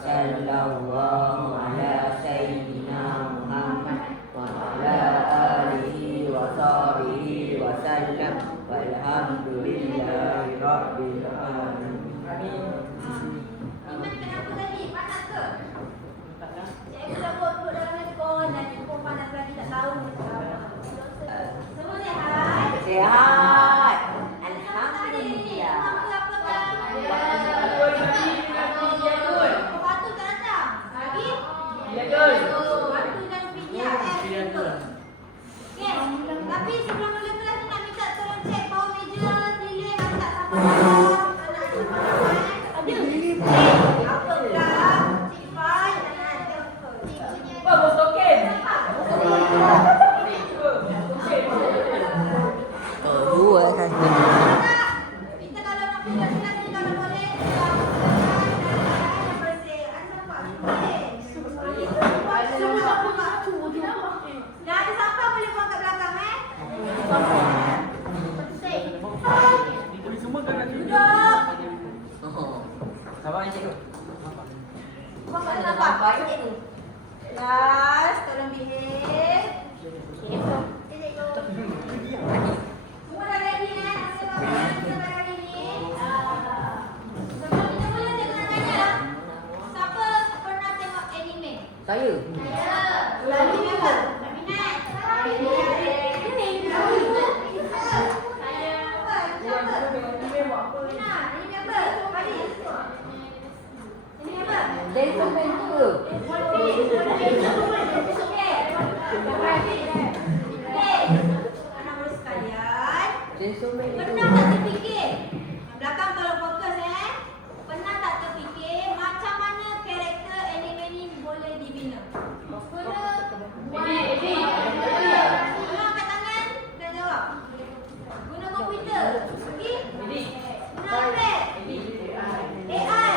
Sallallahu ala sayyidina Muhammad wa ala alihi wa sahbihi wa sallam walhamdulillahi rabbil alamin. Iman kenapa tadi? Panas ke? Cikgu dah buat dalam handphone dan handphone panas lagi tak tahu. Semua sihat? Sehat. Alhamdulillah. Tapi sebelum mula kelas ni nak minta tolong cek bawah meja, lilin ada tak sampah. Ada. Apa pula? Cik Fai, Bagus token. Dua kan. kita kalau nak pindah kelas ni kalau boleh bersih. Ada sampah? Semua sampah. Dah ada sampah boleh buang kat belakang Semua kan nak Duduk. Sabar cikgu. Buang kat dalam sampah. Kelas, tolong behave. Semua dah ready Sebelum hari ni sebelum kita mula cikgu nak tanya, siapa pernah tengok anime? Saya. Lalu minat? Minat? Gentleman tu. Anak-anak sekalian, Gentleman tu. pernah tak terfikir? Belakang tolong fokus Pernah tak terfikir macam mana karakter anime ni boleh dibina? Tolong angkat tangan dan jawab. Guna komputer. Okey? Guna iPad. AI.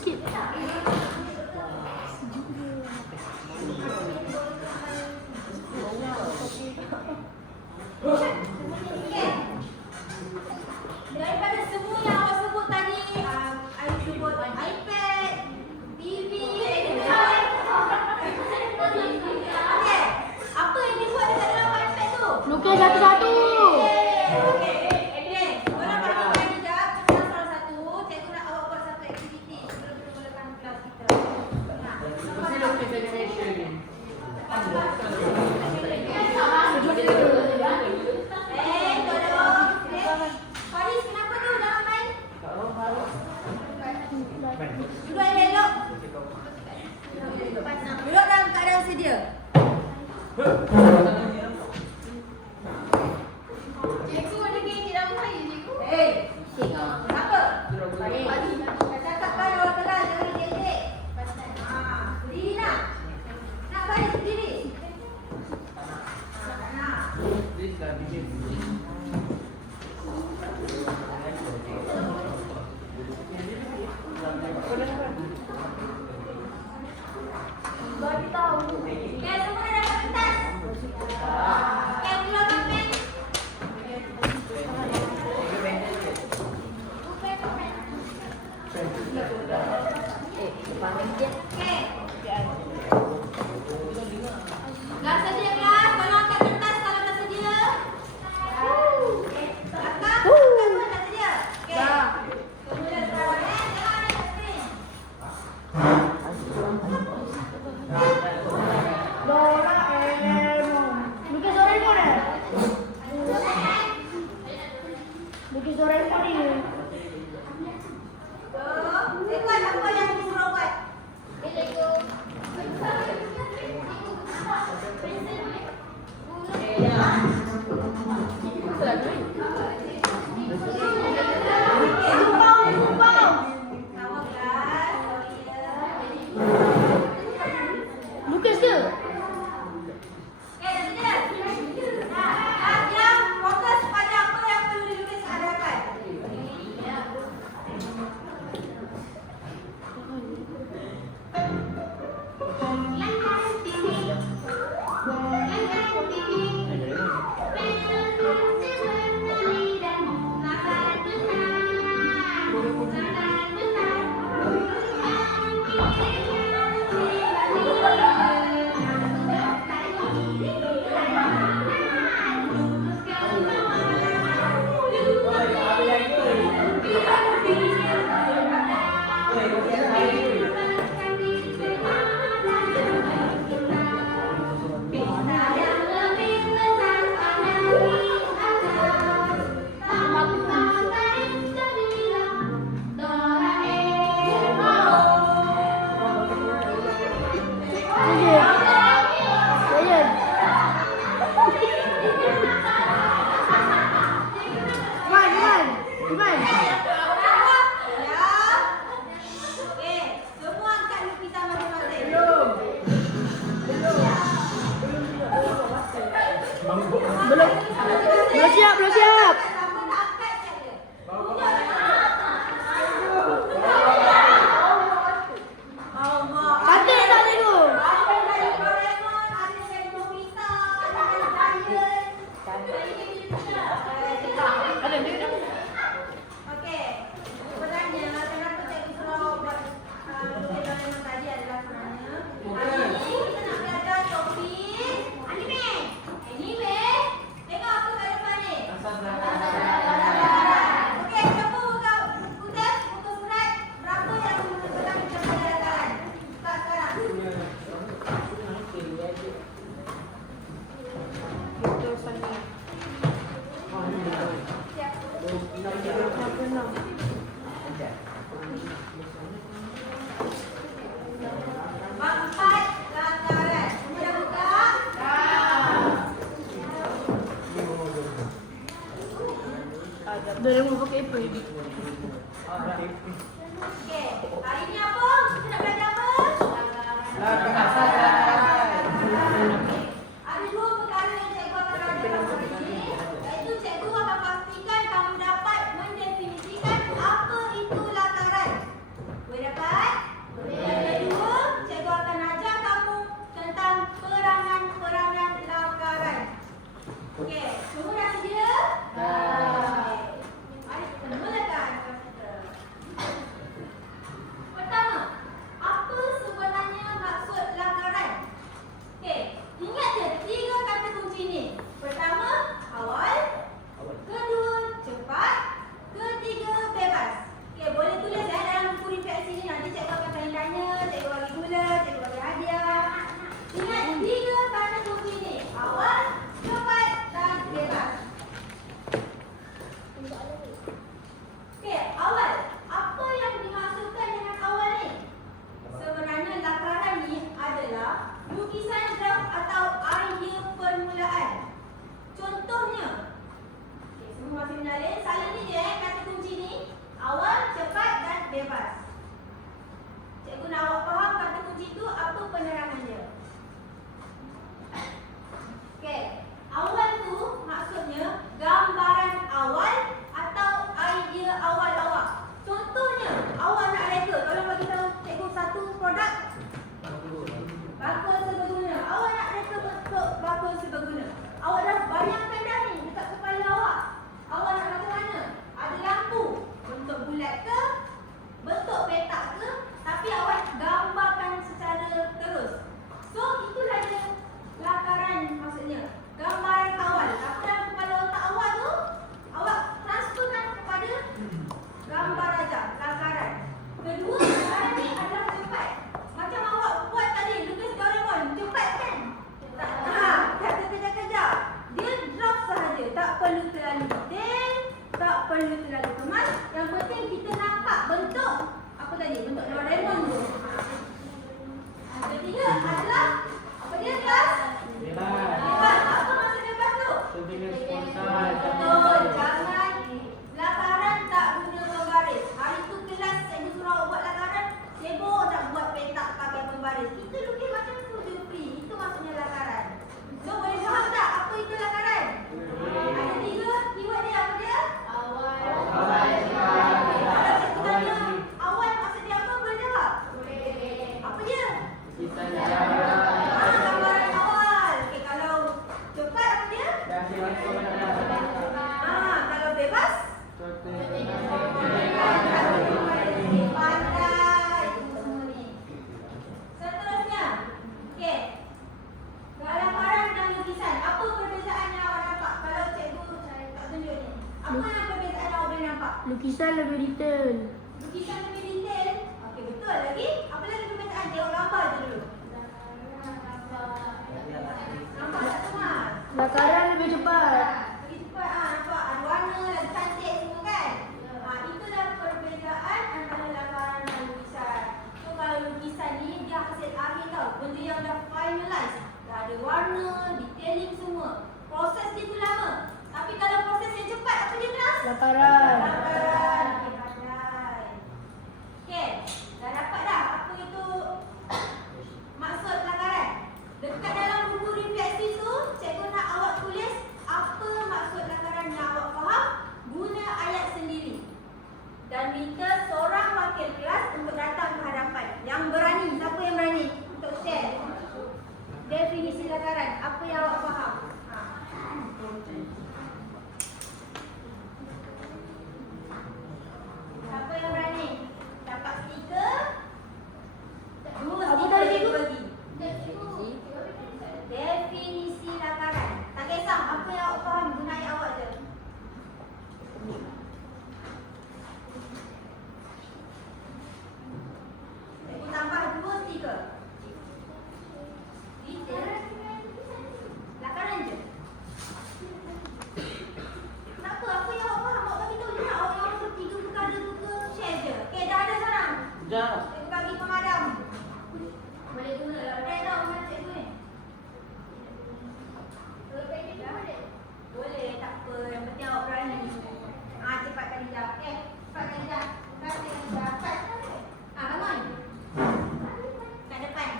sikit. Daripada semua yang awak sebut tadi, I sebut iPad, TV, handphone. Okey, apa yang dibuat dekat dalam iPad tu? Lukis satu-satu. Okey, korang bagi main sekejap. Kita salah satu. Cikgu nak awak buat satu aktiviti sebelum kita mulakan kelas kita. Tolong. Faris, kenapa tu jangan main? Duduk elok. Duduk dalam keadaan sedia. Cikgu ada gini dalam saya, cikgu. Kenapa? Dah cakapkan orang kelas jangan ejek-ejek. Berdiri nak. Nak Faris berdiri. Nak. Bagi tahu. Okey, semua dah dapat pentas. Okey, keluarkan pen. Okey. Dah sedia kelas, tolong angkat pentas kalau dah sedia. Angkat, angkat dah sedia. Okey. Kemudian sekarang jangan ada kat skrin. Lukis Doraemon eh? Lukis Doraemon ni. Ikut apa yang disuruh buat. Awak kelas, sorry ya. Lukis ke? Dah sedia? Diam, fokus pada apa yang perlu dilukis hadapan. Semua angkat lukisan masing-masing. Belum siap, belum siap. Siapa nak angkat kat dia? Allah. Cantik tak cikgu? Ada dari Doraemon, ada dari Nobita, ada dari Giant. Okey. Sebenarnya kenapa cikgu suruh buat lukis Doraemon tadi adalah sebenarnya hari ni kita nak belajar topik anime. Anime. Tengok apa kat depan ni. Okey, siapa buka buku surat berapa yang sedang kita belajar? Start sekarang. Bab 4 lataran. Semua dah buka? Doraemon pakai apa? Okey. Hari ni apa? Kita nak belajar apa? Ada dua perkara yang cikgu akan belajar hari ini. Iaitu cikgu akan pastikan kamu dapat mendefinisikan apa itu lataran. Boleh dapat? kemas. Yang penting kita nampak bentuk apa tadi? Bentuk Doraemon tu. Yang ketiga adalah apa dia kelas? Bebas. Apa maksud bebas tu? Betul. Jangan lakaran tak guna pembaris. Hari tu kelas cikgu suruh awak buat lakaran, sibuk nak buat petak pakai pembaris. Kita lukis macam tu je free. Itu maksudnya lakaran. So boleh faham tak apa itu lakaran? Ada 3 keyword dia, apa dia? Awal. Kalau cikgu tanya awal maksud dia apa, boleh jawab? Apa dia? Gambaran awal. Okey, kalau cepat apa dia? Kalau bebas? Pandai. Semua ni. Seterusnya. Okey. Lakaran dan lukisan. Apa perbezaan yang awak nampak? Kalau cikgu tak tunjuk ni. Apa yang perbezaan awak boleh nampak? Lukisan lebih detail. Lukisan lebih detail. Okey, betul. Lagi? Apa lagi perbezaan? Tengok gambar je dulu. Nampak tak Thomas? Lakaran lebih cepat. Lagi cepat nampak ada warna, lagi cantik semua kan? Itu dah perbezaan antara lakaran dan lukisan. So kalau lukisan ni dia hasil akhir tau. Benda yang dah finalize. Dah ada warna, detailing semua. Proses dia tu lama. Tapi kalau proses yang cepat apa dia kelas? Lakaran. Lakaran. Okey, pandai. Okey, dah dapat dah apa itu maksud lakaran. Dekat dalam buku refleksi tu, cikgu nak awak tulis apa maksud lakaran yang awak faham, guna ayat sendiri. Dan minta seorang wakil kelas untuk datang ke hadapan. Yang berani, siapa yang berani untuk share definisi lakaran, apa yang awak faham? Siapa yang berani? Dapat stiker? 2 stiker cikgu bagi. Definisi lakaran. Tak kisah apa yang awak faham, guna ayat awak je. Cikgu tambah 2 stiker. Detail. Lakaran je. Kenapa? Apa yang awak faham? Awak bagi tahu je nak awak yang masuk 3 perkara tu ke share je. Okey, dah ada sekarang. Cikgu bagi pemadam. Boleh guna lah. Dah tahu mana cikgu ni. Boleh, tak apa. Yang penting awak berani. Cepatkan lidah. Okey, cepatkan lidah. Cepatkan lidah. Bangun. Kat depan.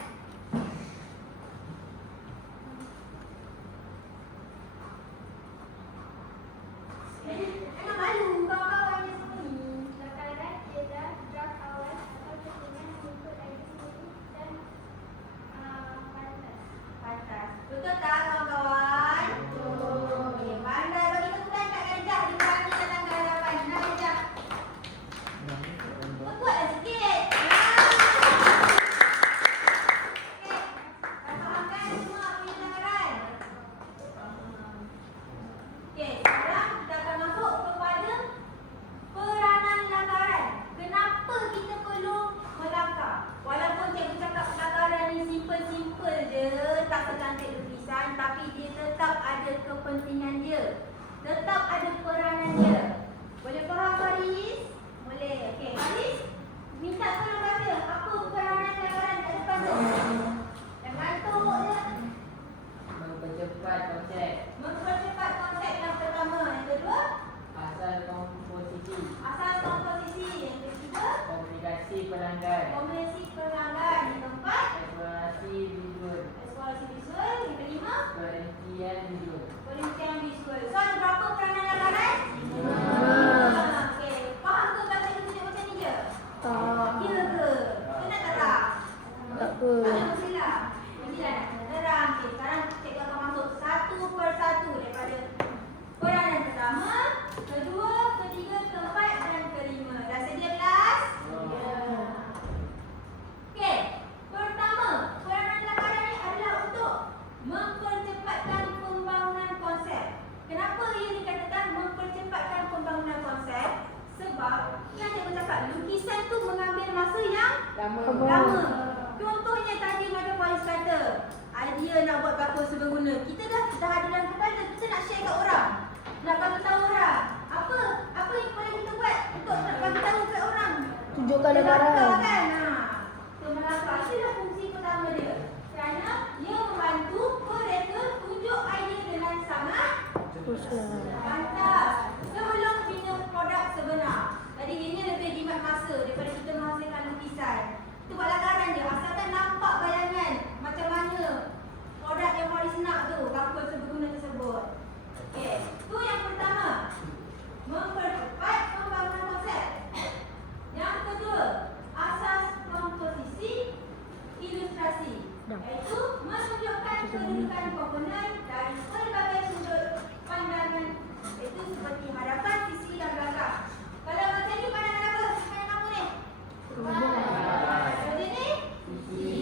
Jangan malu kawan-kawan yang semua ni. Lakaran ialah draft awal atau settingan untuk dari sini dan pantas. Pantas. Betul tak kawan-kawan? Okey, pandai bagi tepukan kat Khadijah. Dia berani datang ke hadapan. Nah, Khadijah. Buatlah sikit. Okey. Dah faham kan semua apa yang lakaran? Okey, sekarang kita akan masuk kepada peranan lakaran. Kenapa kita perlu melakar? Walaupun cikgu cakap lakaran ni simple-simple je, tak secantik lukisan, tapi dia tetap ada kepentingan dia. Tetap ada peranan dia. Boleh faham Faris? Boleh. Okey, Faris, minta tolong baca apa peranan lakaran kat depan tu. Jangan tolok je. Mempercepat konsep, Mempercepat konsep yang pertama. Yang kedua, asal komposisi, asal komposisi. Yang ketiga, komunikasi pelanggan, kombinasi pelanggan. Yang keempat, eksplorasi visual, eksplorasi visual. Yang kelima, perincian visual. perincian visual. So ada berapa peranan lakaran? Okey, faham ke kalau cikgu tunjuk macam ni je? Ya ke? Penat tak? Tak apa. Ada silap. Silap nak terang. Okey, sekarang cikgu akan masuk satu persatu daripada peranan pertama, kedua, ketiga, keempat dan kelima. Dah sedia kelas? Okey, pertama, peranan lakaran ni adalah untuk mempercepatkan pembangunan konsep. Kenapa ia dikatakan mempercepatkan pembangunan konsep? Sebab kan cikgu cakap lukisan tu mengambil masa yang lama. Contohnya tadi macam Faris kata, idea nak buat bakul seberguna. Kita dah ada dalam kepala, kita nak share kat orang. Nak bagi tahu orang. Apa yang boleh kita buat? Tunjukkan lebaran. Kan? Melangkah. Itulah fungsi pertama dia. Kerana ia membantu mereka tunjuk idea dengan sangat mantap. Sebelum bina produk sebenar. Tadi ini lebih jimat masa daripada kita menghasilkan lukisan. Itu buat lakaran je. Asalkan nampak bayangan macam mana produk yang Faris nak tu, kapal seberguna tersebut. Okey, tu yang pertama. Mempercepat pembangunan konsep. Yang kedua, asas komposisi ilustrasi, iaitu menunjukkan kedudukan komponen dari pelbagai sudut pandangan, iaitu seperti hadapan, sisi dan belakang. Kalau macam ni pandangan apa? Pandangan kamu ni? Seperti ni? Sisi.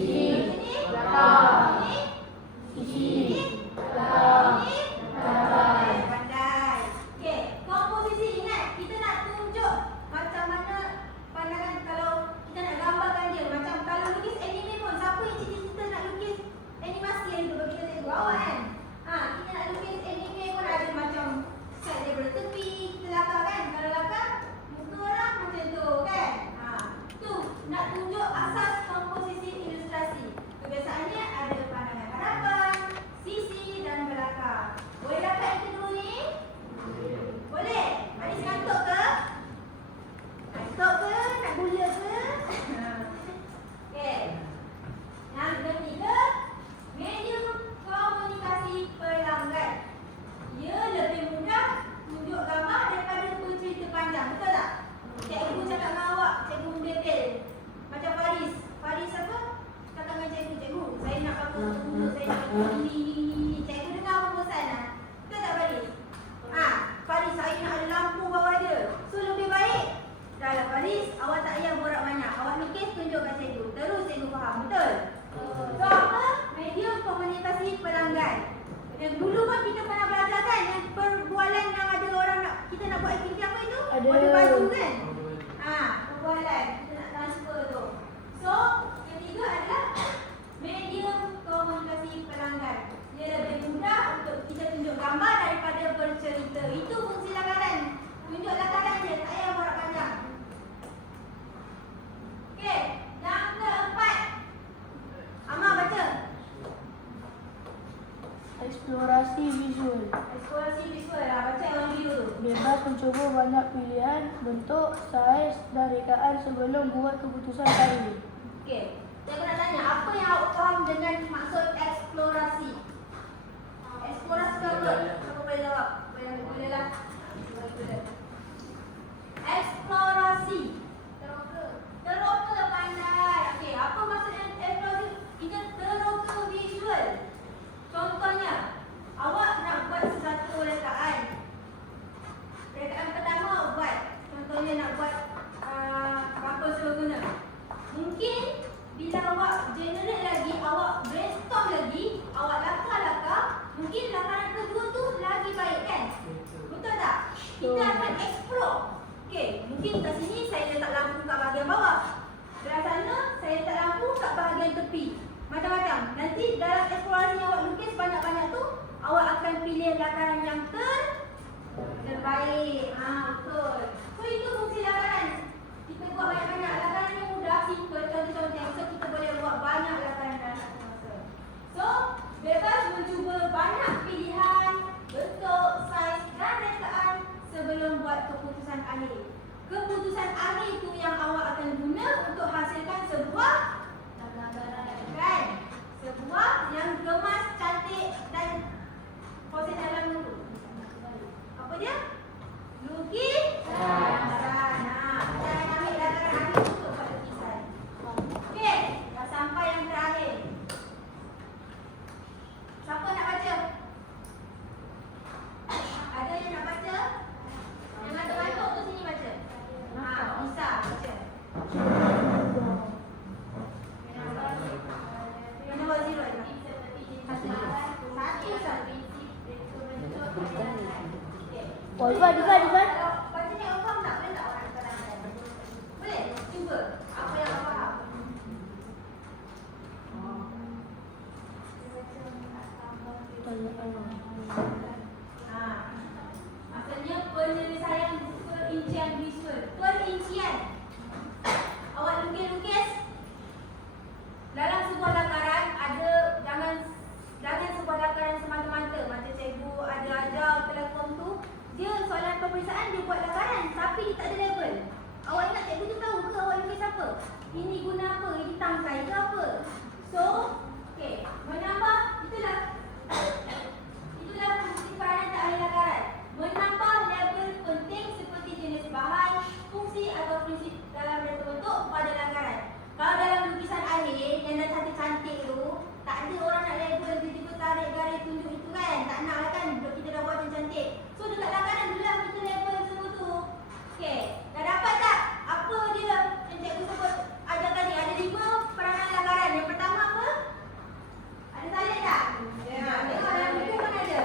Ini? Belakang. Ini? Sisi. Ini? Belakang. Ini? Belakang. Pandai. Okey, komposisi, ingat kita nak tunjuk macam mana pandangan. Kalau kita nak gambarkan dia, macam kalau lukis anime pun, siapa yang cita-cita nak lukis animasi yang itu bagi kita tengok awak kan? Kita nak lukis anime pun ada macam side daripada tepi, kita lakar kan? Kalau lakar, muka orang macam tu kan? Tu nak tunjuk asas komposisi ilustrasi. Kebiasaannya ada pandangan hadapan, sisi dan belakang. Boleh dapat yang kedua ni? Boleh? Adik ngantuk ke? Ngantuk ke? Nak gula ke? Okey. Yang ketiga, medium komunikasi pelanggan. Ia lebih mudah tunjuk gambar daripada bercerita panjang. Betul tak? Cikgu cakap dengan awak, cikgu detail. Macam Faris. Faris apa? Cakap dengan cikgu, saya nak pakai gula, saya nak pakai ini. Cikgu dengar apa pesan lah. Betul tak Faris? Faris, saya nak ada lampu bawah dia. So lebih baik, dah lah Faris, awak tak payah borak banyak. Awak lukis, tunjuk kat cikgu. Terus cikgu faham. Betul? So apa? Medium komunikasi pelanggan. Yang dulu kan kita pernah belajar kan, yang perbualan yang ada orang nak, kita nak buat aktiviti apa itu? Ada. Order baju kan? Perbualan. Kita nak transfer tu. So, ketiga adalah medium komunikasi pelanggan. Ia lebih mudah untuk kita tunjuk gambar daripada bercerita. Itu fungsi lakaran. Tunjuk lakaran je, tak payah borak panjang. Okey, yang keempat. Amal baca. Eksplorasi visual. Eksplorasi visual lah. Baca yang video tu. Bebas mencuba banyak pilihan, bentuk, saiz dan rekaan sebelum buat keputusan akhir. Okey. Saya nak tanya, apa yang awak faham dengan maksud eksplorasi? Eksplorasi tu apa? Siapa boleh jawab? Boleh lah. Eksplorasi. Teroka pandai. Okey, apa maksudnya eksplorasi? Kita teroka visual. Contohnya, awak nak buat sesuatu rekaan. Rekaan pertama awak buat. Contohnya nak buat kapal seberguna. Mungkin bila awak generate lagi, awak brainstorm lagi, awak lakar-lakar, mungkin lakaran kedua tu lagi baik kan? Betul tak? Kita akan explore. Okey, mungkin kat sini saya letak lampu kat bahagian bawah. Belah sana saya letak lampu kat bahagian tepi. Macam-macam. Nanti dalam eksplorasi yang awak lukis banyak-banyak tu, awak akan pilih lakaran yang terbaik. Betul. So itu fungsi lakaran. Kita buat banyak-banyak. Lakaran yang mudah, simple, contoh-contoh. So kita boleh buat banyak lakaran dalam satu masa. So, bebas mencuba banyak pilihan, bentuk, saiz dan rekaan sebelum buat keputusan akhir. Keputusan akhir itu yang awak akan guna untuk hasilkan sebuah kan? Sebuah yang gemas, cantik dan proses dalam tu. Apa dia? Lukisan. Kita ambil lakaran akhir untuk buat lukisan. Okey, dah sampai yang terakhir. Siapa nak baca? Ada yang nak baca? Yang ngantuk-ngantuk tu sini baca. Bisa baca. Nombor 0 je. Satu. Oh, Ivan. Baca ni awak faham tak? Boleh tak orang katakan? Boleh? Cuba. Apa yang awak faham? Maksudnya penyelesaian perincian visual. Perincian. tak nak lah kan, kita dah buat macam cantik. So dekat langganan dulu lah kita level semua tu. Okey, dah dapat tak apa dia yang cikgu sebut ajar tadi? Ada 5 peranan langgaran. Yang pertama apa? Ada salin tak? Ya. Tengok dalam buku mana ada?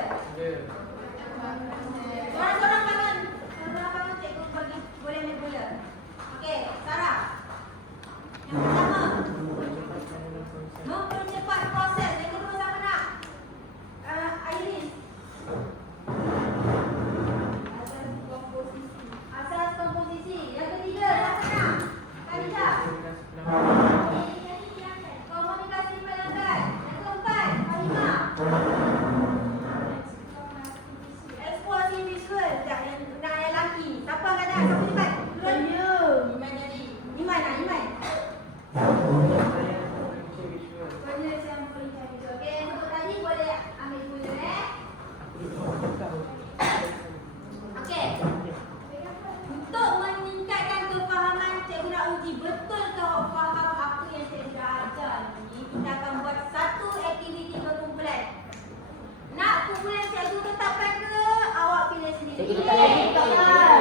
Sorang-sorang tangan. Sorang-sorang tangan cikgu bagi boleh ambil bola. Okey, Sarah. Yang pertama, mempercepat proses. Yang kedua siapa nak? Aileen. Asas komposisi. Yang ketiga siapa nak? Khadijah. Komunikasi pelanggan. Yang keempat, Halimah. Eksplorasi visual. Tak, yang nak yang lelaki. Siapa angkat tangan? Siapa cepat? Iman jadi. Iman lah, Iman. Boleh saya ambil visual. Okey, untuk tadi boleh ambil bola Okey. Untuk meningkatkan kefahaman, cikgu nak uji betul ke awak faham apa yang cikgu dah ajar ni. Kita akan buat satu aktiviti berkumpulan. Nak kumpulan cikgu tetapkan ke awak pilih sendiri? Cikgu tetapkan.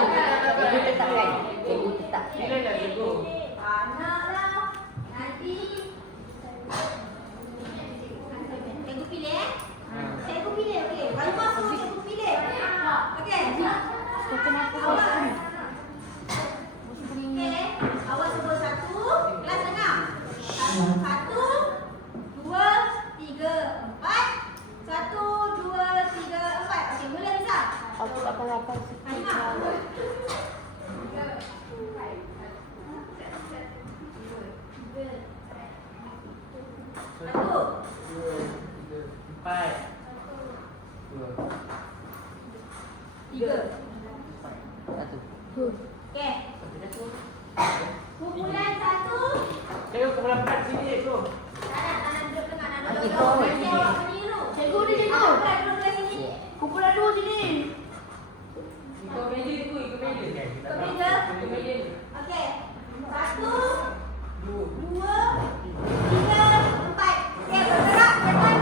Cikgu tetapkan. Cikgu tetapkan. Pilih lah cikgu. Naklah. Nanti cikgu pilih Cikgu pilih, okey. Halimah suruh cikgu pilih. Okey. Awak. Okey. Awak sebut satu. Kelas dengar. 1, 2, 3, 4. 1, 2, 3, 4. Okey, mula Lisa. Aku akan dapat Halimah. Satu. 4. 3. Satu. Okey. Kumpulan 1. Cikgu kumpulan 4 sini cikgu. Tak nak duduk tengah, nak duduk Itu. tengah. Nanti awak keliru. Cikgu ni, cikgu. Kumpulan duduk belah sini. kumpulan 2 sini. Ikut meja cikgu, ikut meja. Ikut meja? Ikut meja. Okey. 1, 2. 2, 3, 4. Okey, bergerak dengan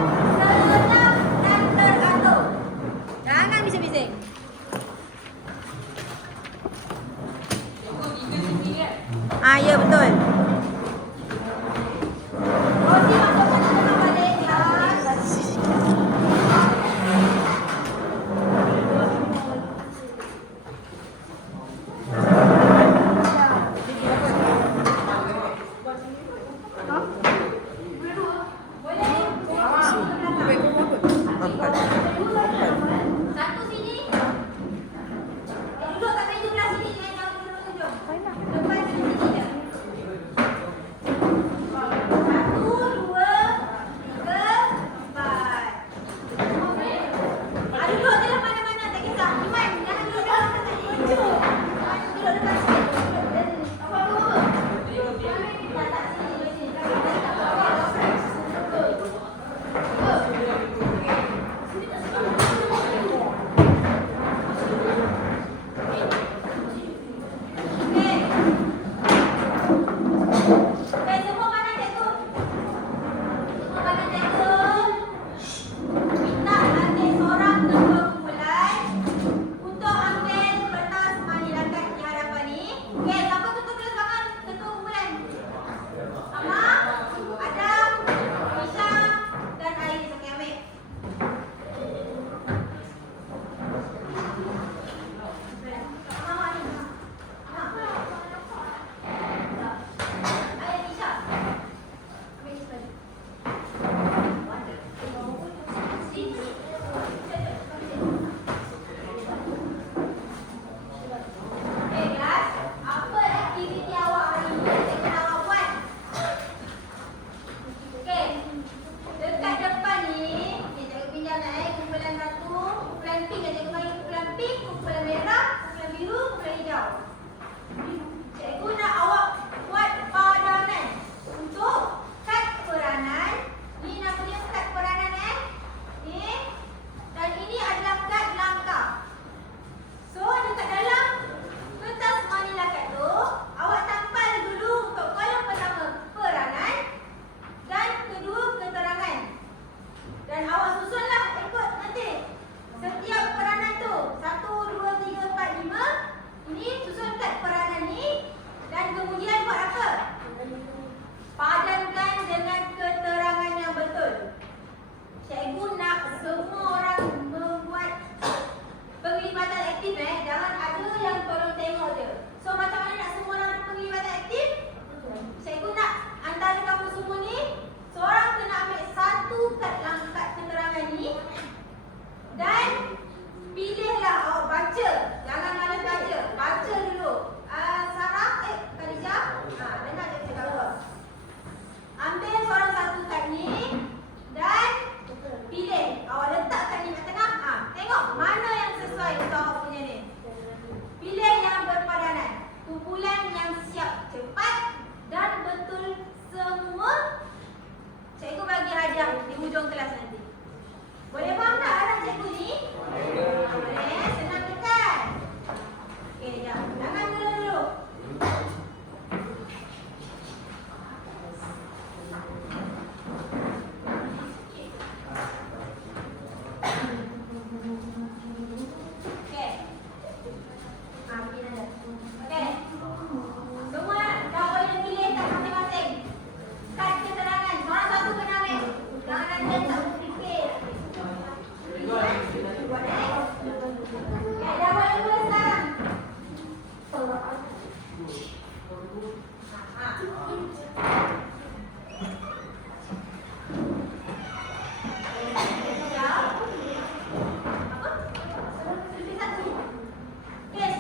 tenang dan teratur. Jangan bising-bising. Cikgu 3 sini kan? Ya betul. Rosi masukkan tengah balik kelas. Satu sini. Duduk kat meja belah sini. Jangan jauh duduk hujung. Depan sini je.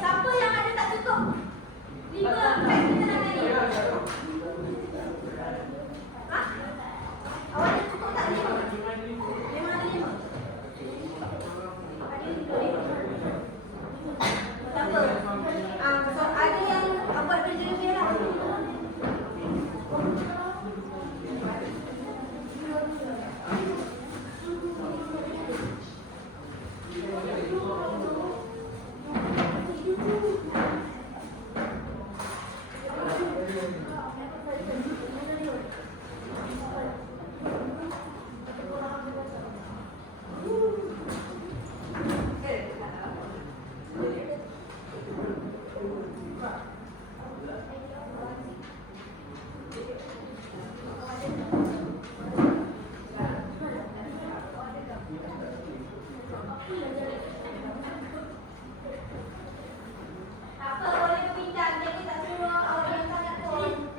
Siapa yang ada tak cukup? 5 kat kita nak tadi. Ha? Awak ada cukup tak 5? 5 ada 5. Siapa? So ada yang buat kerja lebih lah. Apa boleh berbincang, jadi tak suruh awak yang sangat pun.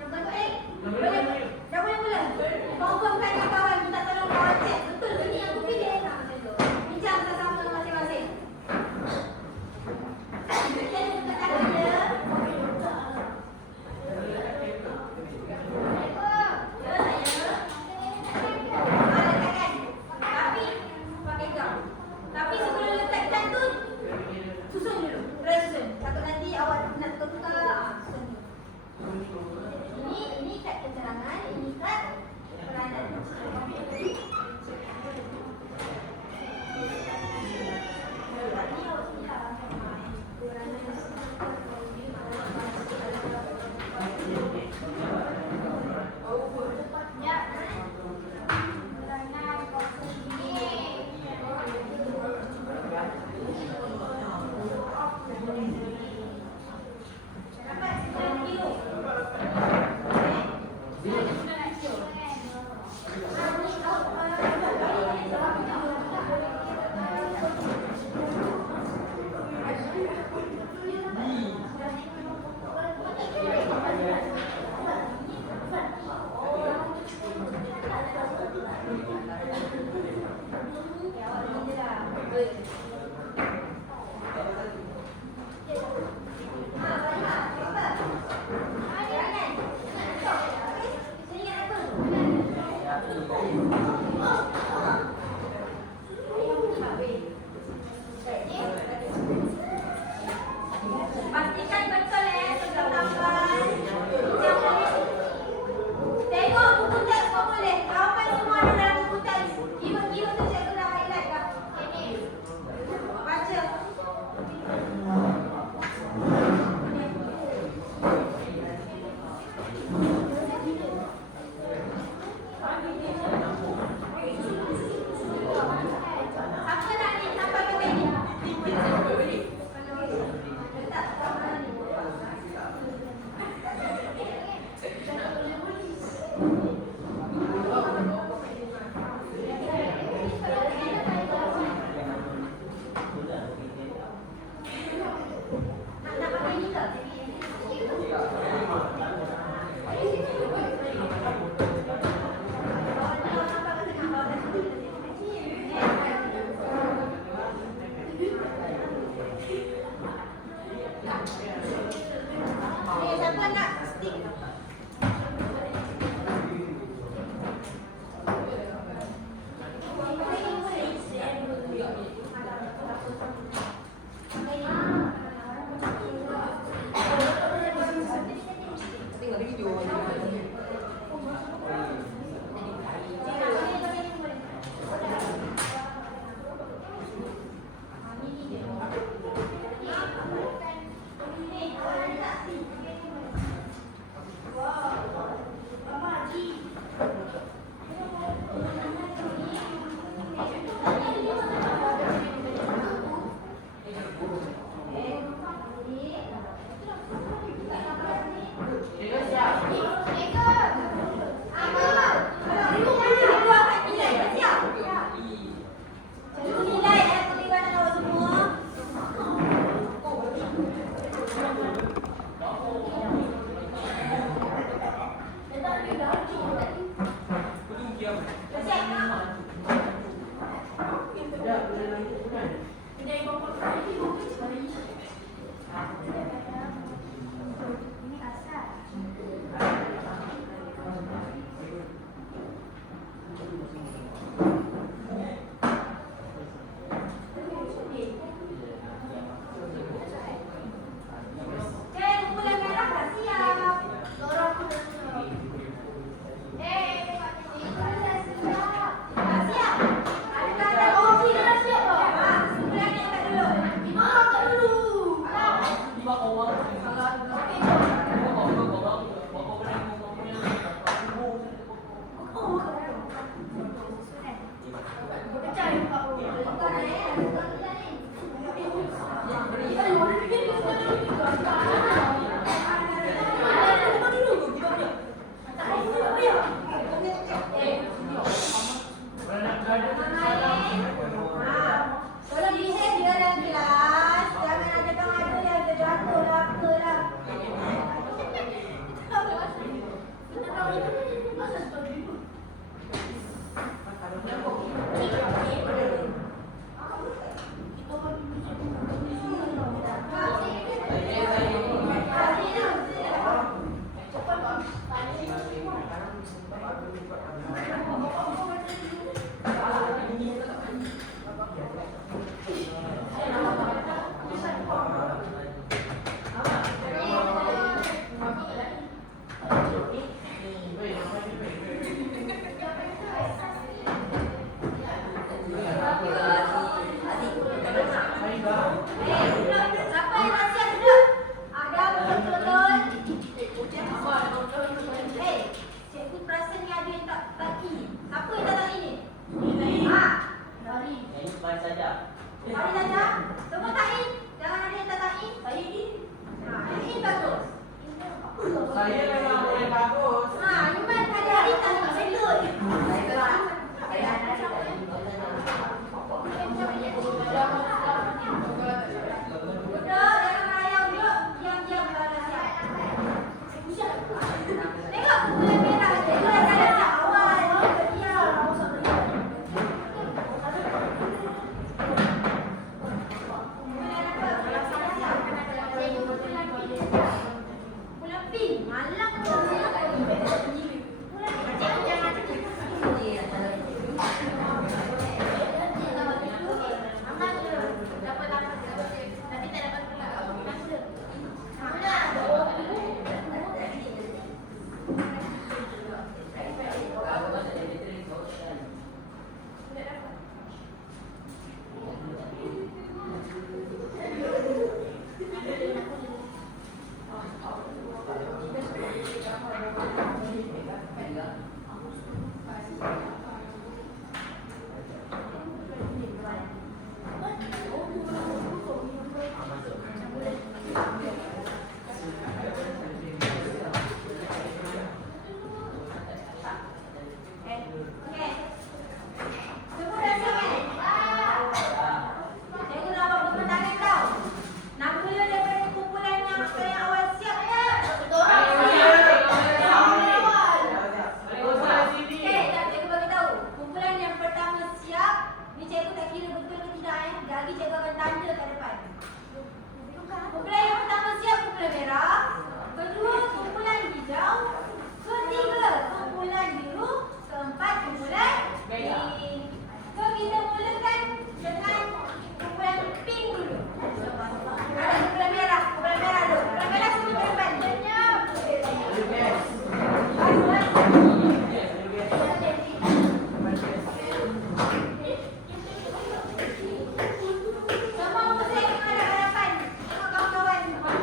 Malang tu. Macam jangan tapi tak dapat pula. Kumpulan yang pertama siap kumpulan merah, kedua kumpulan hijau, ketiga kumpulan biru, keempat kumpulan pink. So kita mulakan dengan kumpulan pink dulu. Ada kumpulan merah dulu. Kumpulan merah sini ke depan. Semua musik menghadap hadapan. Tengok kawan-kawan.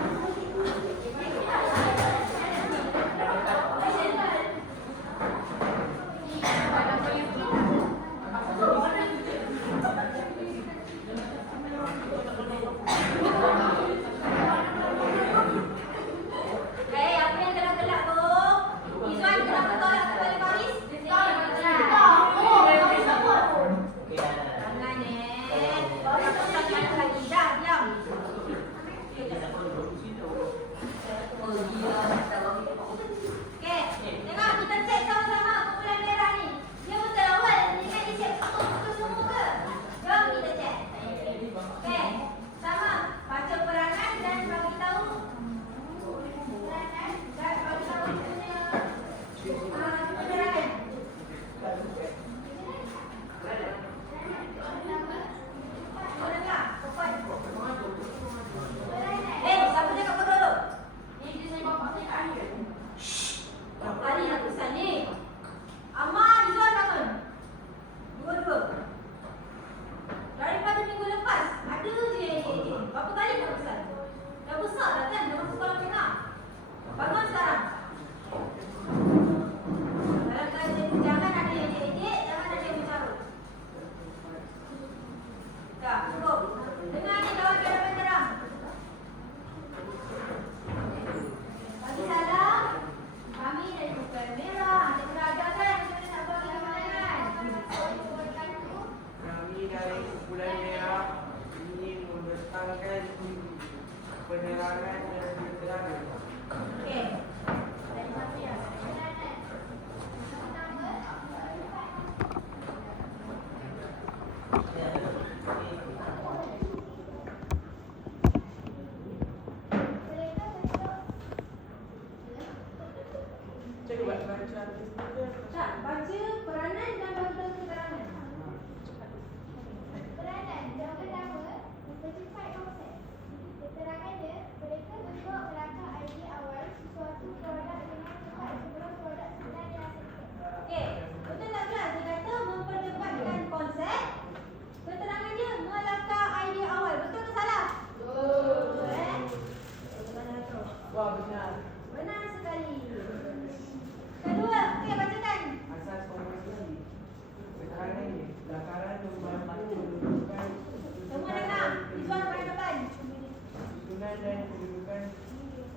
Apa yang gelap-gelap tu? Izwan kenapa tolak kepala baris? Tangan tangan lagi. Dah, diam. Okey, tengok kita cek sama-sama kumpulan merah ni. Dia betul awal ingat dia siap betul semua ke? Jom kita cek. Okey, sama. Baca peranan dan bagi tahu peranan dan bagi tahu punya peranan. Dengar, cepat. Siapa cakap kau dulu? Ali nak pesan ni. Amal, Izwan bangun. Dua-dua. Daripada minggu lepas, ada je. Berapa kali nak pesan? Dah besar dah kan? Dah masuk sekolah menengah. Bangun sekarang. Dalam keadaan jangan ada yang ejek, jangan ada yang mencarut. Dah, cukup. Dengar ni kawan hadapan terang. Bagi salam. Kami dari kumpulan merah. Ada keragaman yang kita nak bagi kemenangan. Kami dari kumpulan merah ingin mendatangkan penerangan dan keterangan. Okey. Dari mana ya? Cik buat baca Tak, baca peranan dan bagi tahu keterangan. Peranan yang pertama, mempercepat konsep. Keterangannya, mereka berdua melangkah idea awal sesuatu produk dengan cepat sebelum produk sebenar dihasilkan. Okey, betul tak kelas? Dia kata memperdebatkan konsep. Keterangannya melangkah idea awal. Betul ke salah? Betul. Wah, benar. Benar sekali. Kedua, okey bacakan. Asas komposisi. Keterangannya, lakaran membantu menentukan Semua dengar. Izwan pada depan. susunan dan kedudukan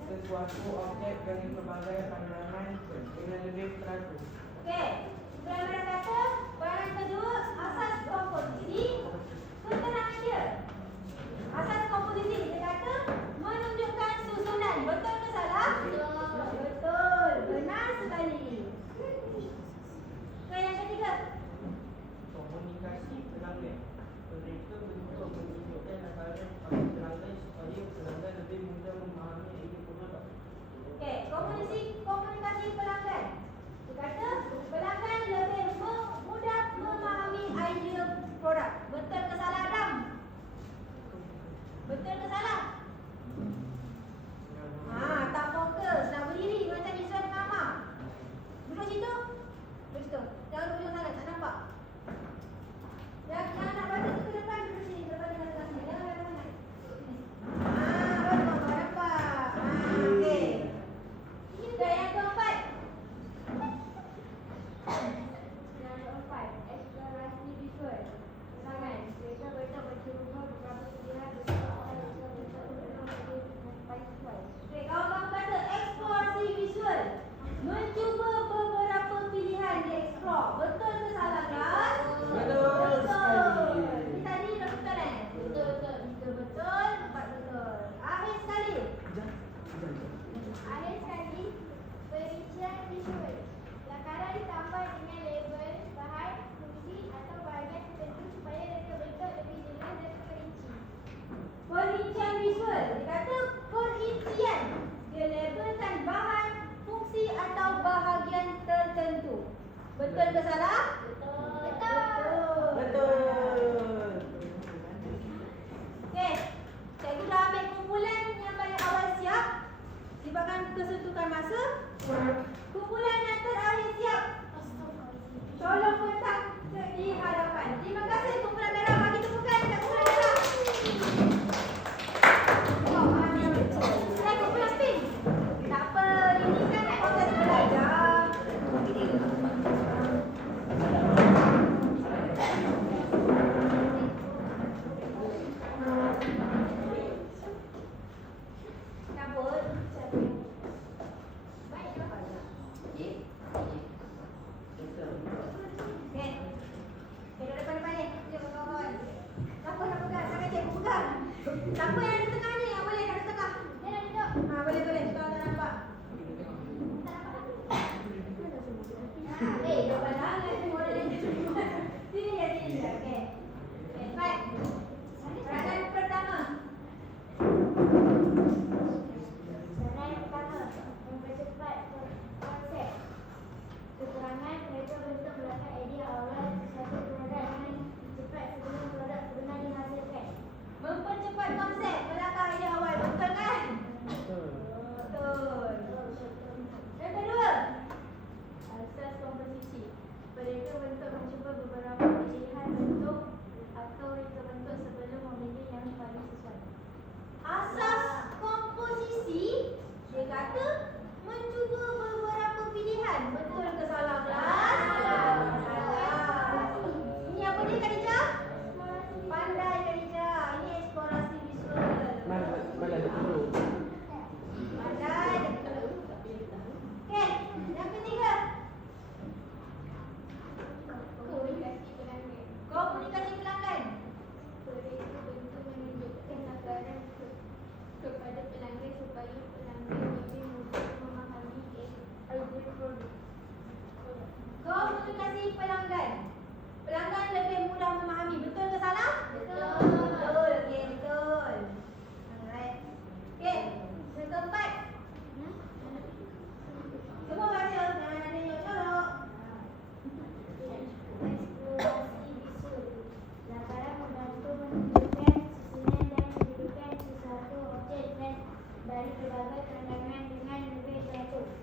sesuatu objek dari pelbagai pandangan dengan lebih teratur. Okey. Kumpulan merah kata, peranan kedua, asas komposisi. Keterangan dia. Asas komposisi, dia kata menunjukkan susunan. Betul ke salah? Betul. Benar sekali. Okey, yang ketiga. Komunikasi pelanggan. Mereka bentuk menunjukkan lakaran pada pelanggan supaya pelanggan lebih mudah memahami ide pengadap. Okey, komunikasi tentukan masa. Kumpulan yang terakhir siap. Tolong bentang di hadapan. Terima kasih kumpulan merah. Bagi tepukan dekat kumpulan merah. Saya kumpulan pink. Tak apa, ini kan proses belajar. Cabut. Okey. Duduk depan-depan ni. Jom kawan-kawan. Siapa nak pegang? Tangan cikgu pegang. Siapa yang ada tengah ni? Yang boleh ada tengah? Dia dah duduk. Boleh. Kalau tak nampak. Dah pandang lah semua orang ni. Sini dia. Okey. Baik. Peranan pertama. Saran pertama, mempercepat konsep. Keterangan mereka bentuk belakang idea awal sesuatu produk dengan cepat sebelum produk sebenar dihasilkan. Mempercepat konsep belakang idea awal. Betul kan? Betul. Betul. Yang kedua. Asas komposisi. Mereka bentuk mencuba beberapa pilihan bentuk atau reka bentuk sebelum memilih yang paling sesuai. Asas komposisi. Dia kata mencuba beberapa pilihan. Betul ke salah kelas? Salah. Ini apa dia Khadijah? Pandai Khadijah. Ini eksplorasi visual. Mana ada dulu. Pandai. Okey, yang ketiga. Komunikasi pelanggan. Komunikasi pelanggan. Mereka bentuk menunjukkan lakaran kepada pelanggan supaya pelanggan lebih mudah memahami idea produk. Komunikasi pelanggan. Pelanggan lebih mudah memahami. Betul ke salah? Betul. Betul. Okey, betul. Alright. Okey, yang keempat. Semua baca. Jangan ada yang colok. Eksplorasi visual. Lakaran membantu menunjukkan susunan dan kedudukan sesuatu objek dan dari pelbagai pandangan dengan lebih teratur.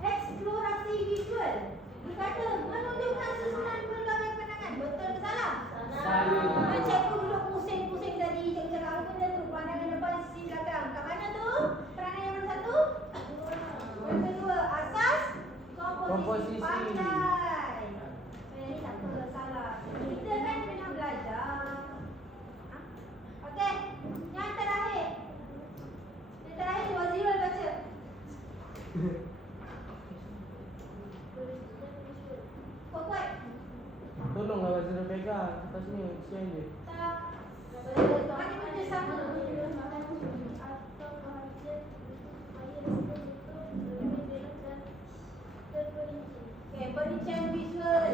Eksplorasi visual. Dikata menunjukkan susunan pelbagai pandangan. Betul ke salah? Salah. Cikgu duduk pusing-pusing tadi. Cikgu cakap apa benda tu? Pandangan depan, sisi belakang. Kat mana tu? Peranan yang mana satu? Yang kedua, asas komposisi. Komposisi. Pandai. Ini tak apa, salah. Kita kan pernah belajar. Okey, yang terakhir. Yang terakhir, Wazirul baca. Kuat-kuat. Tolonglah Wazirul pegang. Atas ni, kesian je. Tak. Mari kerja sama. Okey, perincian visual.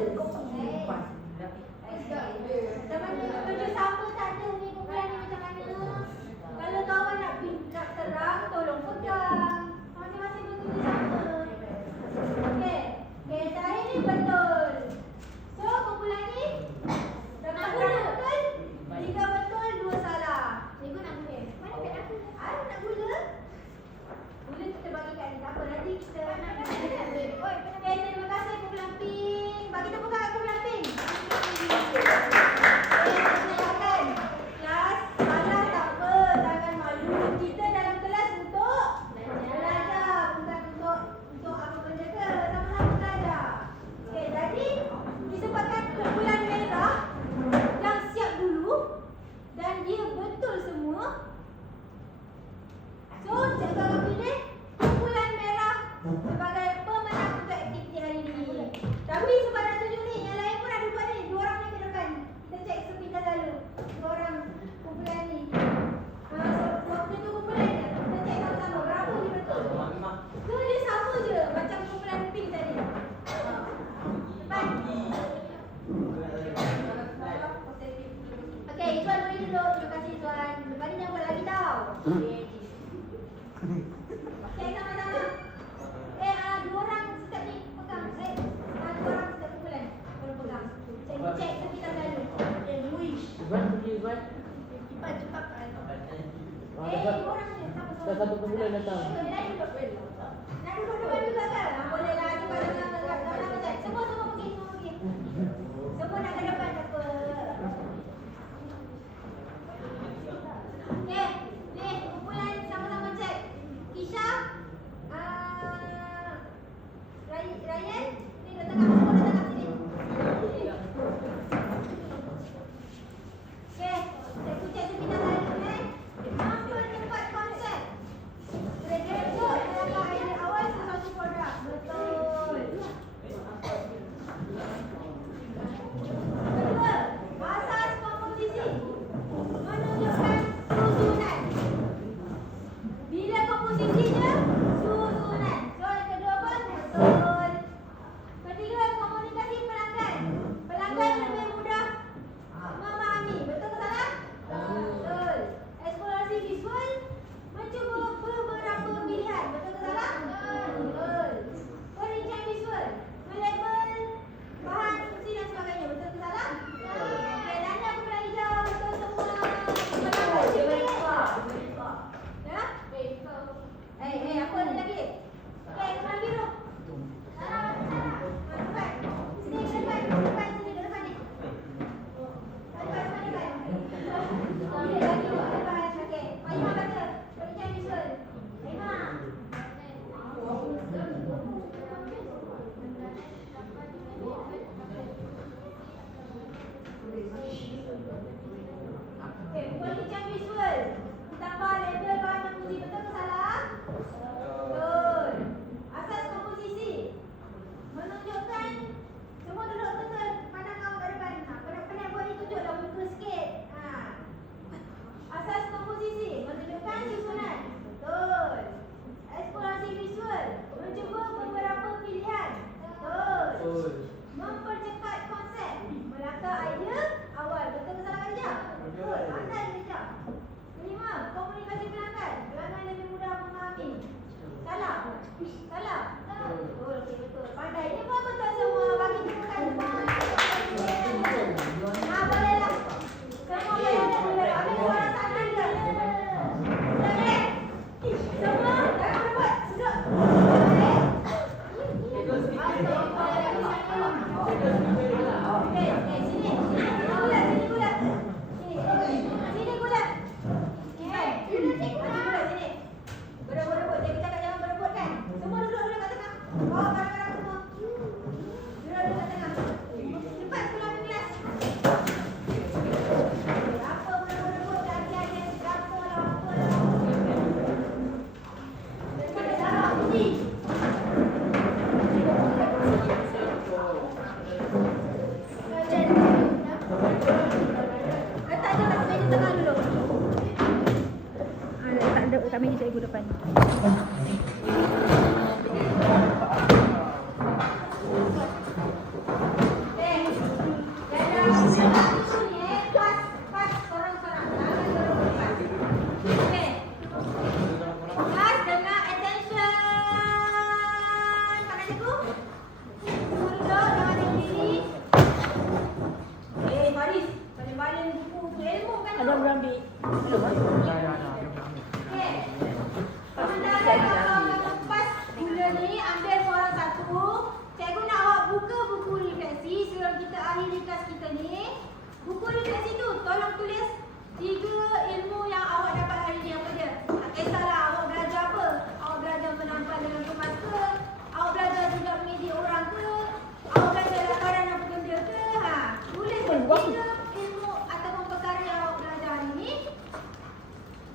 Macam mana kerjasama tak ada ni kumpulan ni macam mana? Kalau kawan nak terang, tolong pegang. Masing-masing bekerjasama. Okey. Okey, yang terakhir ni betul. So, kumpulan ni dapat berapa betul? 3 betul, 2 salah. Cikgu nak gula. Mana kat aku? Ada nak gula? Gula kita bagi kat ni. Tak apa, nanti kita Okey, terima kasih kumpulan pink. Bagi tepuk tangan kumpulan pink. Silakan. Kelas, salah tak apa. Jangan malu. Kita dalam kelas untuk belajar. Bukan untuk apa benda ke. Sama-sama belajar. Okey, jadi disebabkan kumpulan merah yang siap dulu dan dia betul semua. So, cikgu akan pilih kumpulan merah sebagai pemenang untuk aktiviti hari ini. Tapi sebab nak tunjuk ni, yang lain pun ada buat ni. 2 orang ni ke depan. Kita cek sepintas lalu. 2 orang kumpulan ni. Ketua kumpulan ni. Kita cek sama-sama. Berapa dia betul? So, dia sama je macam kumpulan pink tadi. Depan. Okey, Izzuan boleh duduk. Terima kasih Izzuan. Lepas ni jangan buat lagi tau. Okey, sama-sama. 2 orang setiap ni pegang. 2 orang setiap kumpulan. Tolong pegang. Cikgu cek sepintas lalu. Wish. Izzuan pergi Izzuan. Cepat. 2 2 orang je. Sama-sama. dah satu kumpulan datang. Dia lain duduk. Okey. Sementara kalau lepas gula ni, ambil seorang satu. Cikgu nak awak buka buku refleksi sebelum kita akhiri kelas kita ni. Buku refleksi tu tolong tulis 3 ilmu yang awak dapat hari ni apa dia. Tak kisahlah awak belajar apa. Awak belajar menampak dengan kemas ke, awak belajar juga media orang ke, awak belajar lakaran apa benda ke. Tulis 3 ilmu ataupun perkara yang awak belajar hari ni.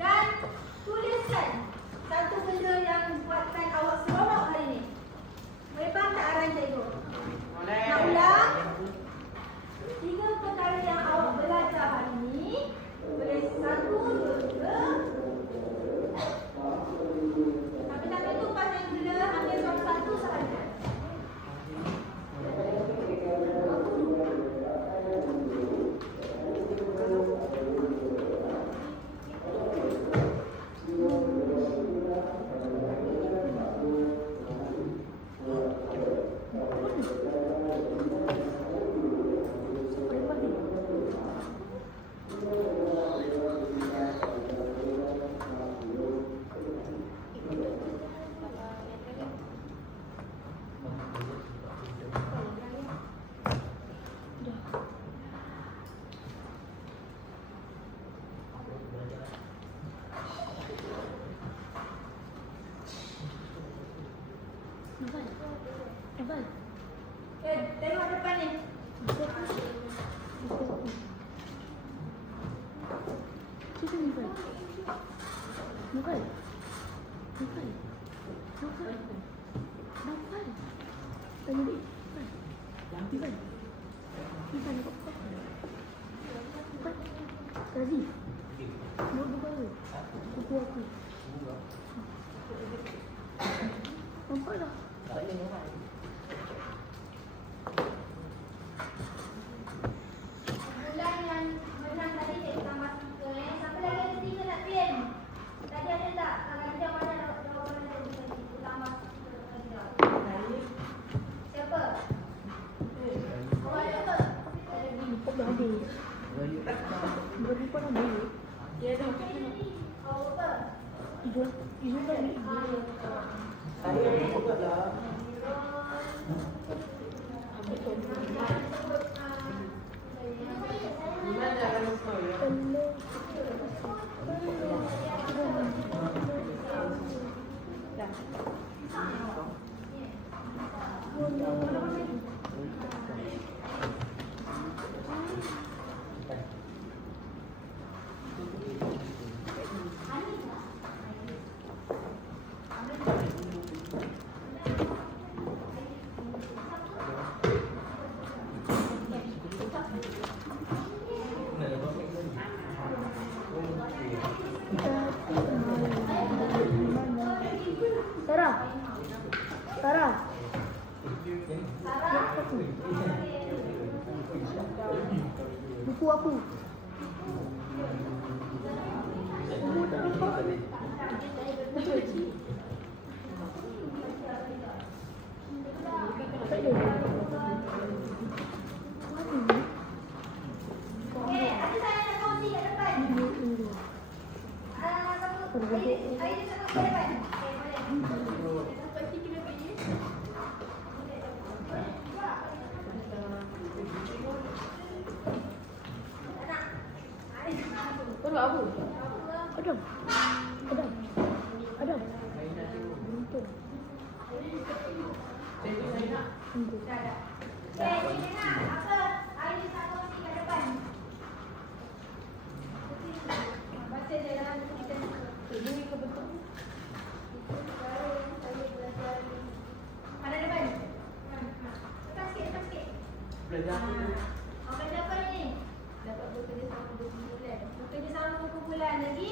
Dan tuliskan satu benda yang buatkan awak seronok hari ni. Boleh faham tak arahan cikgu? Nak ulang? 3 perkara yang awak belajar hari ni. Boleh 1, 2, 3. Tapi tu pas yang gula, ambil satu sahaja. Tengok depan ni. Bulan yang menang tadi saya tambah 3 Siapa lagi ada 3 nak pin? Tadi ada tak? Kalau ada mana jawapan tadi tadi tambah 3. Siapa? Awak ada apa? Dah habis. Berapa habis? Ya dah. Awak apa? Ibu tadi. Saya juga lah. Gimana kamu sekolah? Sarah. Buku aku. Buku tak nampak. Tak ada. Okey, ada saya nak kongsi kat depan. Siapa? Air dekat depan. Okey, boleh. Pasti kena pergi. Tak nak. Air. Kau buat apa? Adam. Buntung. Tak ada. Okey, ni dengar. Apa? Air nak kongsi kat depan. Baca je dalam buku kita ni. Ini ke betul? Mana depan? Depan sikit. Belajar apa? Belajar apa ni? Dapat bekerjasama 20 bulan. Bekerjasama 20 bulan lagi.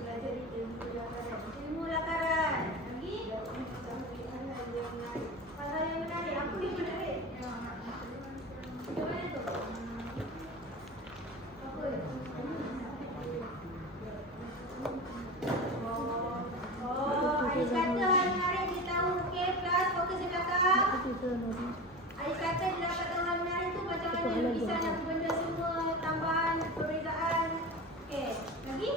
Belajar ilmu lakaran. Ilmu lakaran. Lagi? Hal-hal yang menarik. Apa yang menarik? Macam mana tu? Apa? Ais kata hal menarik dia tahu. Okey, kelas fokus di belakang. Ais kata dia dapat tahu hal menarik tu macam mana lukisan apa benda semua, tambahan, perbezaan. Okey, lagi?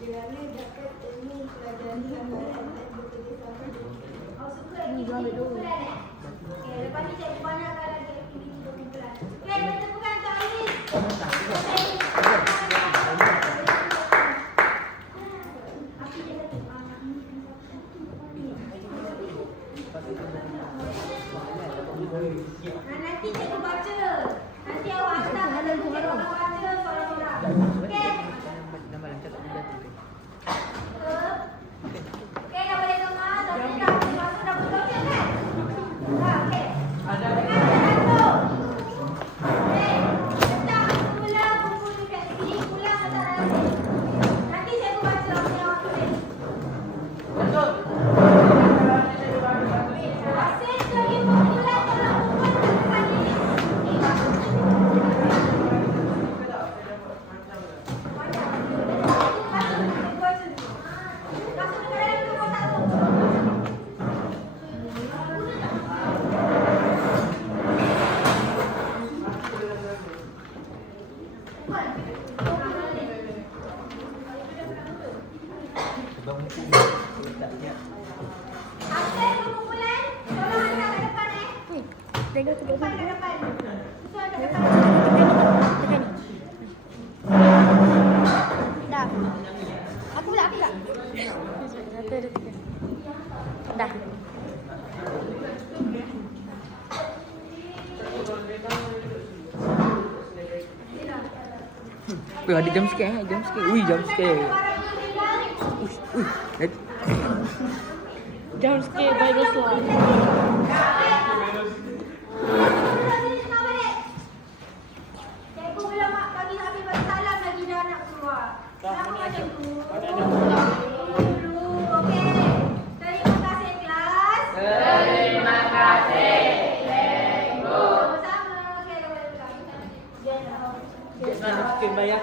Kerana dapat ilmu pelajaran dan bekerjasama. Ini dua ambil dulu. Okey, lepas ni cikgu banyakkan lagi aktiviti berkumpulan. Okey, beri tepukan untuk Ainis. Nanti cikgu baca. Nanti awak hantar pada cikgu orang baca seorang-seorang. Okey? Okey, dah boleh dengar. Tapi dah boleh masuk, dah boleh baca kan? Dah, okey. Dengar satu. Okey. Letak semula buku dekat sini. Pulang letak dalam sini. Nanti cikgu baca apa yang awak tulis. Hasil dari kumpulan tolong kumpulkan depan ni. Hasil kumpulan tolong hantar ke depan Tengok tu. Depan ke depan. Susun ke depan. Dah. Aku pula. Dah. Wih, ada jam sikit jam sikit. Ui, jam sikit. Jump scare by the slide. Cikgu belum bagi habis bagi salam lagi dah nak keluar. Kenapa macam tu? Dulu, okey. Terima kasih kelas. Terima kasih. Sama-sama. Okey, dah boleh pulang. Sikit bayar.